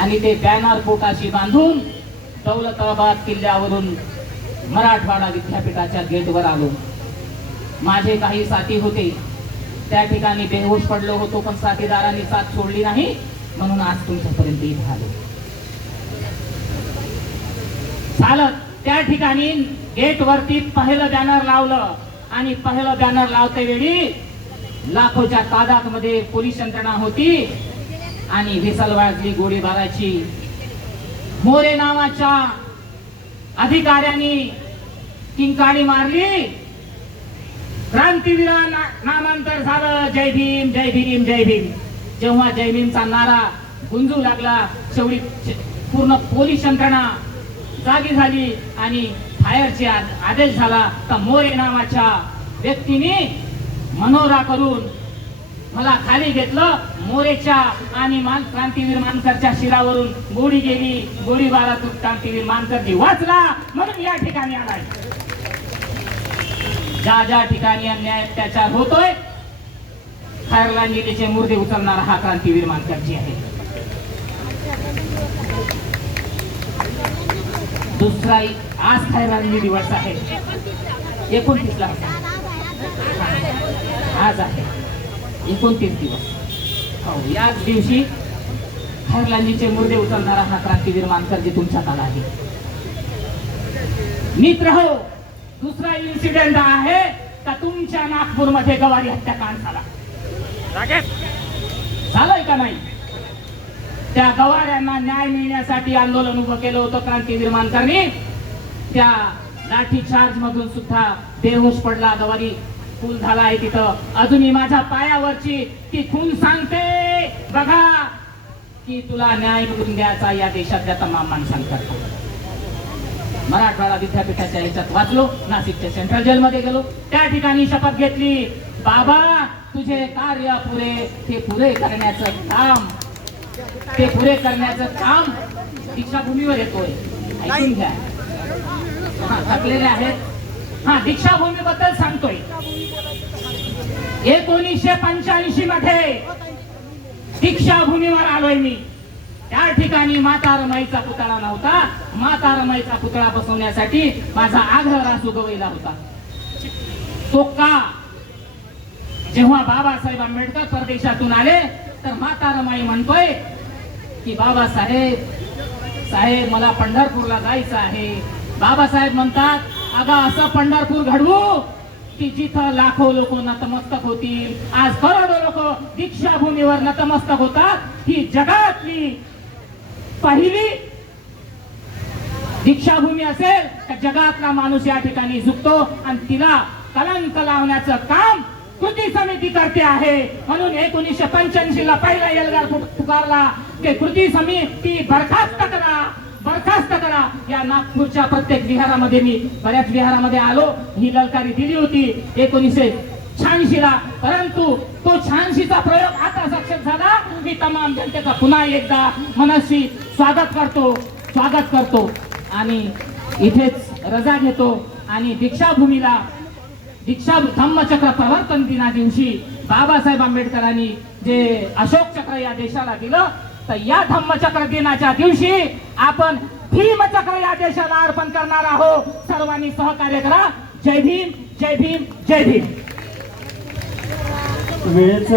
आणि ते बॅनर पोटाशी बांधून दौलताबाद किल्ल्यावरून मराठवाडा विद्यापीठाच्या गेटवर आलो. माझे काही साथी होते. त्या ठिकाणी बेहोश पडलो होतो पण साथीदारांनी साथ सोडली नाही म्हणून आज तुमच्यापर्यंत इथे आलो. चालत त्या ठिकाणी गेट वरती पहिलं बॅनर लावलं आणि पहिलं बॅनर लावते वेळी लाखोच्या तादात मध्ये पोलीस यंत्रणा होती. आणि व्हिसल वाजली गोळीबाराची मोरे नावाच्या अधिकाऱ्यांनी किंकाळी मारली. क्रांतीवीरा ना- नामांतर झालं. जय भीम जय भीम जय भीम. जेव्हा जय भीमचा नारा गुंजू लागला शेवटी पूर्ण पोलीस यंत्रणा जागी झाली आणि फायरचे आदेश झाला. तर मोरे नावाच्या व्यक्तीने मनोरा करून मला खाली घेतलं मोरेच्या आणि मान क्रांतीवीर मानकरच्या शिरावरून. गोळी गेली गोळीबारातून क्रांतीवीर मानकरजी वाचला. म्हणून या ठिकाणी आलाय. ज्या ज्या ठिकाणी अन्याय अत्याचार होतोय खायरलांगिरीचे मुर्दे उचलणारा हा क्रांतीवीर मानकरजी आहे. दुसरा आज खायरलांगी दिवस आहे. एकोणतीसला. आज आहे. एकोणतीस दिवस. हो याच दिवशी खायरलांजीचे मुर्दे उचलणारा हा क्रांतीवीर मानकरजी तुमच्यात आला आहे. मित्र हो दुसरा इन्सिडेंट आहे का तुमच्या नागपूरमध्ये गवारी हत्याकांड झाला? झालंय का नाही? त्या गवाऱ्यांना न्याय मिळण्यासाठी आंदोलन उभं केलं होतं क्रांतीवीर मानकरनी. त्या लाठी चार्ज मधून सुद्धा बेहोश पडला गवारी. खून झाला आहे तिथं. अजूनही माझ्या पायावरची ती खून सांगते. बघा की तुला न्याय मिळून द्यायचा या देशातल्या तमाम माणसांकरता. मराठवाडा विद्यापीठाच्या याच्यात वाचलो नाशिकच्या सेंट्रल जेलमध्ये गेलो. त्या ठिकाणी शपथ घेतली बाबा तुझे कार्य पुरे ते पुरे करण्याचं काम ते पुरे करण्याचं काम दीक्षाभूमीवर येतोय. ऐकून घ्या. हा, थकलेले आहेत. हा दीक्षाभूमी बद्दल सांगतोय. एकोणीसशे पंच्याऐंशी मध्ये दीक्षाभूमीवर आलोय मी. त्या ठिकाणी माता रमाईचा पुतळा नव्हता. माता रमाईचा पुतळा बसवण्यासाठी माझा आग्रह रासू गवईला होता. तो का? जेव्हा बाबासाहेब आंबेडकर परदेशातून आले तर माता रमाई म्हणतोय की बाबासाहेब साहेब मला पंढरपूरला जायचं आहे. बाबासाहेब म्हणतात अगं असं पंढरपूर घडवू? की जिथं लाखो लोक नतमस्तक होतील आज करोडो लोक दीक्षाभूमीवर नतमस्तक होतात ही जगातली पहिली दीक्षाभूमी असेल तर जगातला माणूस या ठिकाणी झुकतो आणि तिला कलंक लावण्याचं काम कृती समिती करते आहे. म्हणून एकोणीसशे पंच्याऐंशी ला पहिला एल्गार पुकारला ते कृती समिती बरखास्त करा. बरखास्त करा. या नागपूरच्या प्रत्येक विहारामध्ये मी बऱ्याच विहारामध्ये आलो. ही ललकारी दिली होती एकोणीसशे शहाऐंशीला. परंतु तो शहाऐंशीचा प्रयोग आता सक्षम झाला. मी तमाम जनतेचा पुन्हा एकदा मनाशी स्वागत करतो. स्वागत करतो. आणि इथेच रजा घेतो. आणि दीक्षाभूमीला दीक्षा धम्मचक्र प्रवर्तन दिना दिवशी बाबासाहेब आंबेडकरांनी जे अशोक चक्र या देशाला दिलं तर या धम्मचक्र दिनाच्या दिवशी आपण भीमचक्र या देशाला अर्पण करणार आहोत. सर्वांनी सहकार्य करा. जय भीम जय भीम जय भीम. वेळेच